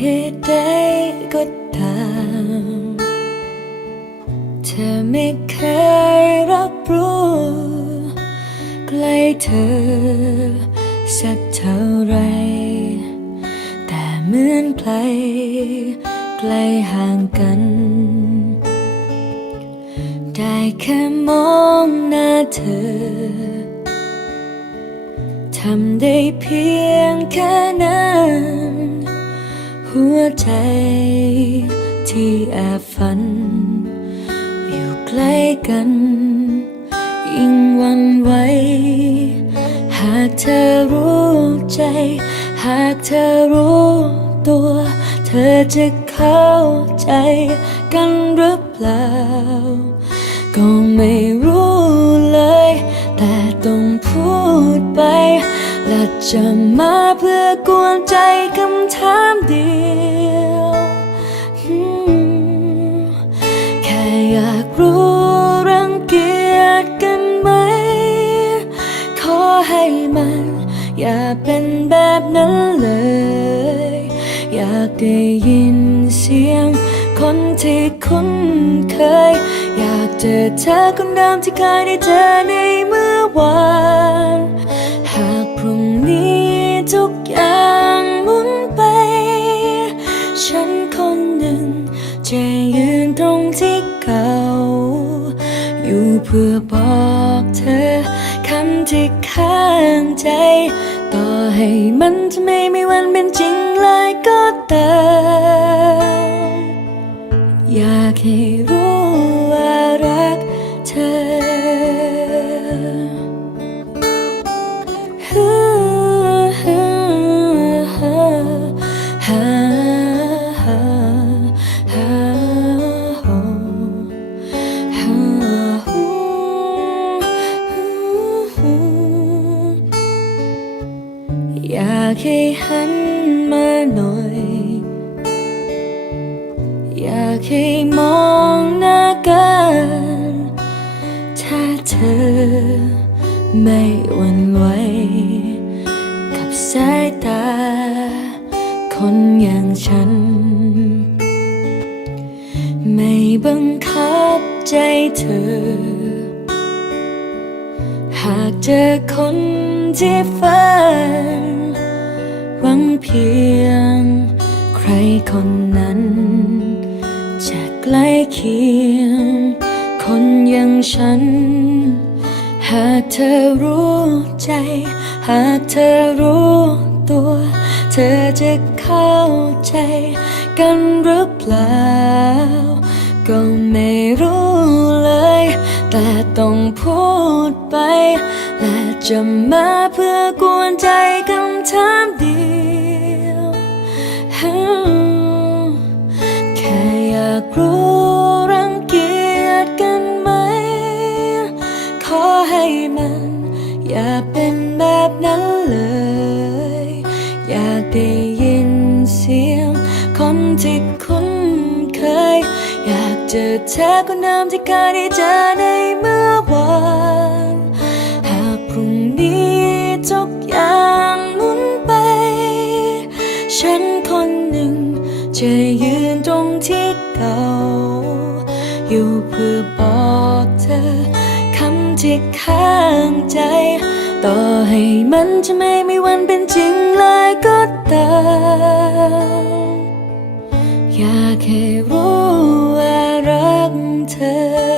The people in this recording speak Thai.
เหตุใดก็ตาม เธอไม่เคยรับรู้ใกล้เธอ สักเท่าไร แต่เหมือนไกลไกลห่างกัน ได้แค่มองหน้าเธอ ทำได้เพียงแค่นั้น หัวใจ ที่แอบฝัน อยู่ใกล้กัน ยิ่งวันไหวหากเธอรู้ใจ หากเธอรู้ตัว เธอจะเข้าใจกันหรือเปล่า ก็ไม่รู้เลย แต่ต้องพูดไป และจะมาเพื่อ อย่าเป็นแบบนั้นเลย อยากได้ยินเสียง คนที่คุ้นเคย อยากเจอเธอคนเดิมที่เคยได้เจอในเมื่อวาน หากพรุ่งนี้ทุกอย่าง คำที่ข้างใจ ต่อให้มันจะไม่มีวันเป็นจริงเลยก็ตามอยากให้รู้ว่ารักเธอากให้หันมาหน่อย อยากให้มองหน้ากัน ถ้าเธอไม่หวั่นไหวกับสายตา คนอย่างฉัน ไม่บังคับใจเธอ หากเจอคนที่ฝัน วังเพียง ใครคนนั้น จะใกล้เคียง คนอย่างฉัน หากเธอรู้ใจ หากเธอรู้ตัว เธอจะเข้าใจกันหรือเปล่า ก็ไม่รู้เลย แต่ต้องพูดไป และจะมาเพื่อกวนใจคำถามเดียวฮึ่ม แค่อยากรู้รังเกียจกันไหม ขอให้มัน อย่าเป็นแบบนั้นเลย อยากได้ยินเสียง คนที่คุ้นเคย อยากเจอเธอคนเดิมที่เคยได้เจอในเมื่อวาน หากพรุ่งนี้ทุกอย่าง เก่า อยู่เพื่อบอกเธอคำที่ข้างใจ ต่อให้มันจะไม่มีวันเป็นจริงเลยก็ตามอยากให้รู้ว่ารักเธอ